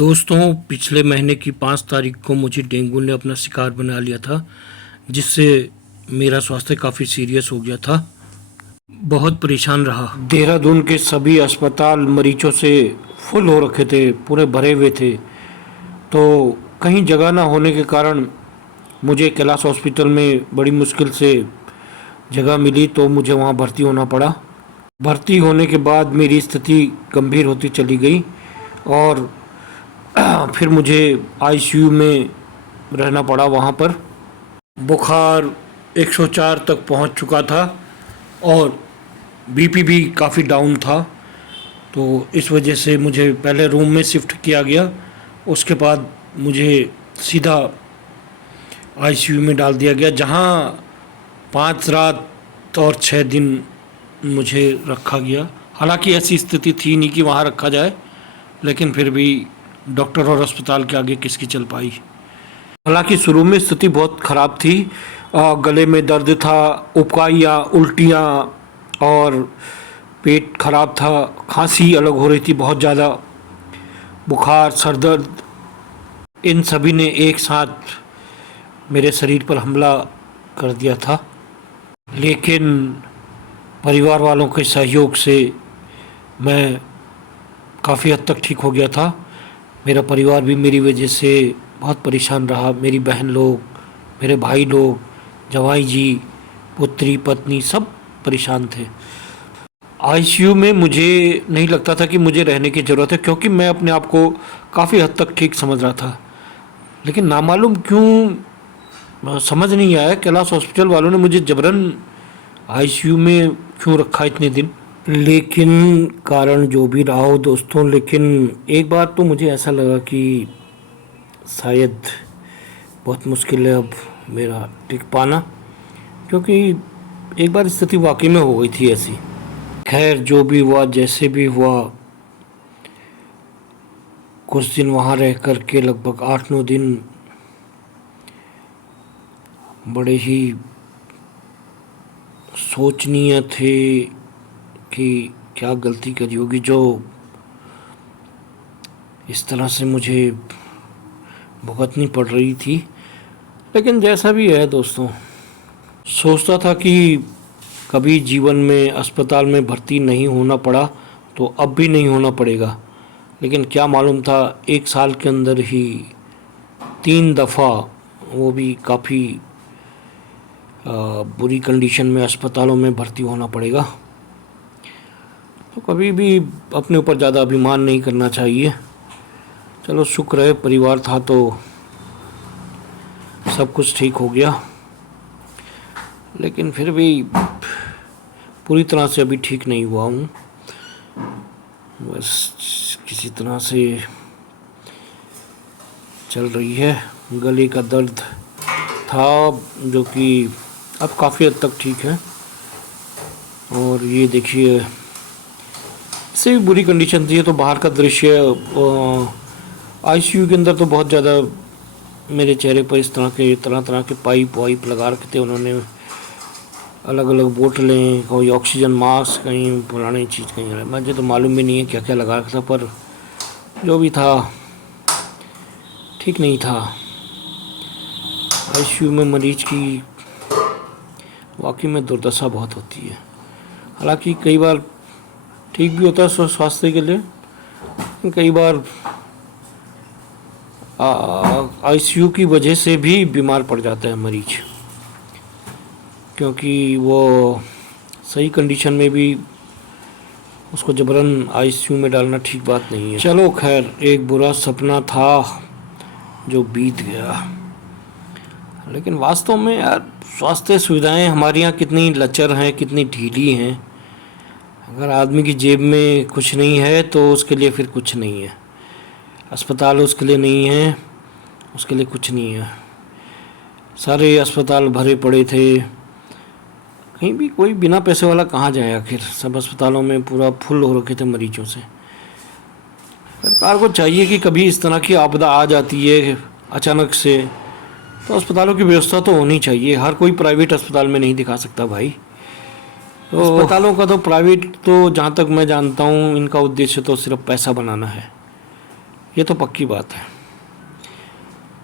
दोस्तों, पिछले महीने की 5 तारीख को मुझे डेंगू ने अपना शिकार बना लिया था, जिससे मेरा स्वास्थ्य काफ़ी सीरियस हो गया था। बहुत परेशान रहा। देहरादून के सभी अस्पताल मरीजों से फुल हो रखे थे, पूरे भरे हुए थे। तो कहीं जगह ना होने के कारण मुझे कैलाश हॉस्पिटल में बड़ी मुश्किल से जगह मिली, तो मुझे वहाँ भर्ती होना पड़ा। भर्ती होने के बाद मेरी स्थिति गंभीर होती चली गई और फिर मुझे आईसीयू में रहना पड़ा। वहाँ पर बुखार 104 तक पहुँच चुका था और बीपी भी काफ़ी डाउन था। तो इस वजह से मुझे पहले रूम में शिफ्ट किया गया, उसके बाद मुझे सीधा आईसीयू में डाल दिया गया, जहाँ 5 रात और 6 दिन मुझे रखा गया। हालांकि ऐसी स्थिति थी नहीं कि वहाँ रखा जाए, लेकिन फिर भी डॉक्टर और अस्पताल के आगे किसकी चल पाई। हालांकि शुरू में स्थिति बहुत ख़राब थी। गले में दर्द था, उबकाइयाँ, उल्टियाँ और पेट खराब था, खांसी अलग हो रही थी बहुत ज़्यादा, बुखार, सर दर्द, इन सभी ने एक साथ मेरे शरीर पर हमला कर दिया था। लेकिन परिवार वालों के सहयोग से मैं काफ़ी हद तक ठीक हो गया था। मेरा परिवार भी मेरी वजह से बहुत परेशान रहा। मेरी बहन लोग, मेरे भाई लोग, जवाई जी, पुत्री, पत्नी सब परेशान थे। आईसीयू में मुझे नहीं लगता था कि मुझे रहने की ज़रूरत है, क्योंकि मैं अपने आप को काफ़ी हद तक ठीक समझ रहा था। लेकिन नामालूम क्यों समझ नहीं आया, कैलाश हॉस्पिटल वालों ने मुझे जबरन आईसीयू में क्यों रखा इतने दिन। लेकिन कारण जो भी रहा हो दोस्तों, लेकिन एक बार तो मुझे ऐसा लगा कि शायद बहुत मुश्किल है अब मेरा टिक पाना, क्योंकि एक बार स्थिति वाकई में हो गई थी ऐसी। खैर, जो भी हुआ, जैसे भी हुआ, कुछ दिन वहाँ रह कर के लगभग 8-9 दिन बड़े ही सोचनीय थे कि क्या गलती करी होगी जो इस तरह से मुझे भुगतनी पड़ रही थी। लेकिन जैसा भी है दोस्तों, सोचता था कि कभी जीवन में अस्पताल में भर्ती नहीं होना पड़ा तो अब भी नहीं होना पड़ेगा। लेकिन क्या मालूम था, 1 साल के अंदर ही 3 दफ़ा, वो भी काफ़ी बुरी कंडीशन में अस्पतालों में भर्ती होना पड़ेगा। तो कभी भी अपने ऊपर ज़्यादा अभिमान नहीं करना चाहिए। चलो, शुक्र है परिवार था तो सब कुछ ठीक हो गया। लेकिन फिर भी पूरी तरह से अभी ठीक नहीं हुआ हूँ। बस किसी तरह से चल रही है। गले का दर्द था जो कि अब काफ़ी हद तक ठीक है। और ये देखिए, इससे भी बुरी कंडीशन थी। तो बाहर का दृश्य, आईसीयू के अंदर तो बहुत ज़्यादा मेरे चेहरे पर इस तरह तरह के पाइप वाइप लगा रखे थे उन्होंने। अलग अलग बोतलें, कोई ऑक्सीजन मास्क, कहीं पुरानी चीज़, कहीं मुझे तो मालूम भी नहीं है क्या क्या लगा रखा था, पर जो भी था ठीक नहीं था। आईसीयू में मरीज की वाकई में दुर्दशा बहुत होती है। हालांकि कई बार ठीक भी होता है स्वास्थ्य के लिए, कई बार आईसीयू की वजह से भी बीमार पड़ जाता है मरीज, क्योंकि वो सही कंडीशन में भी उसको जबरन आईसीयू में डालना ठीक बात नहीं है। चलो खैर, एक बुरा सपना था जो बीत गया। लेकिन वास्तव में यार, स्वास्थ्य सुविधाएं हमारे यहाँ कितनी लचर हैं, कितनी ढीली हैं। अगर आदमी की जेब में कुछ नहीं है तो उसके लिए फिर कुछ नहीं है। अस्पताल उसके लिए नहीं है, उसके लिए कुछ नहीं है। सारे अस्पताल भरे पड़े थे, कहीं भी कोई बिना पैसे वाला कहाँ जाए आखिर। सब अस्पतालों में पूरा फुल हो रखे थे मरीजों से। सरकार को चाहिए कि कभी इस तरह की आपदा आ जाती है अचानक से, तो अस्पतालों की व्यवस्था तो होनी चाहिए। हर कोई प्राइवेट अस्पताल में नहीं दिखा सकता भाई। तो अस्पतालों का तो, प्राइवेट तो जहाँ तक मैं जानता हूँ, इनका उद्देश्य तो सिर्फ पैसा बनाना है। ये तो पक्की बात है।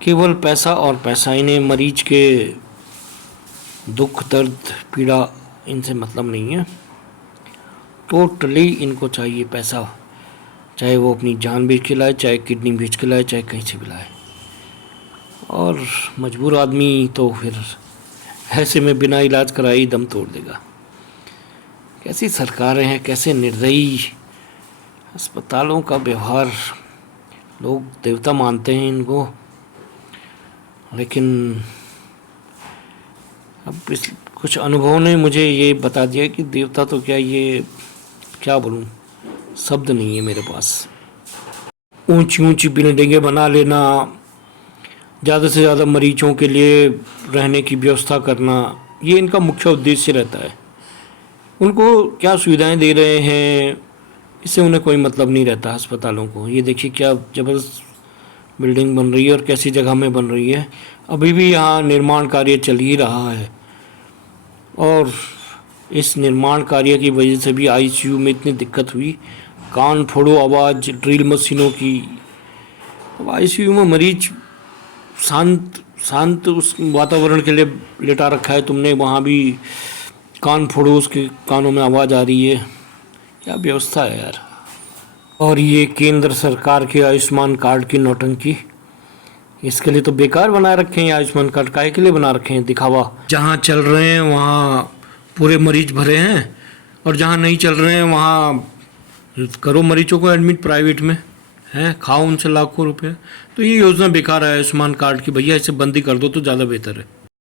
केवल पैसा और पैसा, इन्हें मरीज के दुख दर्द पीड़ा इनसे मतलब नहीं है। टोटली इनको चाहिए पैसा, चाहे वो अपनी जान बेच के लाए, चाहे किडनी बेच के लाए, चाहे कहीं से भी लाए। और मजबूर आदमी तो फिर ऐसे में बिना इलाज कराए ही दम तोड़ देगा। कैसी सरकारें हैं, कैसे निर्दयी अस्पतालों का व्यवहार। लोग देवता मानते हैं इनको, लेकिन अब कुछ अनुभव ने मुझे ये बता दिया कि देवता तो क्या, ये क्या बोलूं, शब्द नहीं है मेरे पास। ऊंची ऊंची बिल्डिंगें बना लेना, ज़्यादा से ज़्यादा मरीजों के लिए रहने की व्यवस्था करना, ये इनका मुख्य उद्देश्य रहता है। उनको क्या सुविधाएं दे रहे हैं, इससे उन्हें कोई मतलब नहीं रहता अस्पतालों को। ये देखिए क्या ज़बरदस्त बिल्डिंग बन रही है और कैसी जगह में बन रही है। अभी भी यहाँ निर्माण कार्य चल ही रहा है, और इस निर्माण कार्य की वजह से भी आईसीयू में इतनी दिक्कत हुई। कान फोड़ो आवाज़ ड्रिल मशीनों की। अब आईसीयू में मरीज शांत उस वातावरण के लिए लेटा रखा है तुमने, वहाँ भी कान फोड़ो, उसके कानों में आवाज़ आ रही है। क्या व्यवस्था है यार। और ये केंद्र सरकार के आयुष्मान कार्ड की नौटंकी, इसके लिए तो बेकार बना रखे हैं। आयुष्मान कार्ड काहे के लिए बना रखे हैं? दिखावा। जहाँ चल रहे हैं वहाँ पूरे मरीज भरे हैं, और जहाँ नहीं चल रहे हैं वहाँ करो मरीजों को एडमिट प्राइवेट में, हैं, खाओ उनसे लाखों रुपए। तो ये योजना बेकार है आयुष्मान कार्ड की। भैया इसे बंद ही कर दो तो ज़्यादा बेहतर है।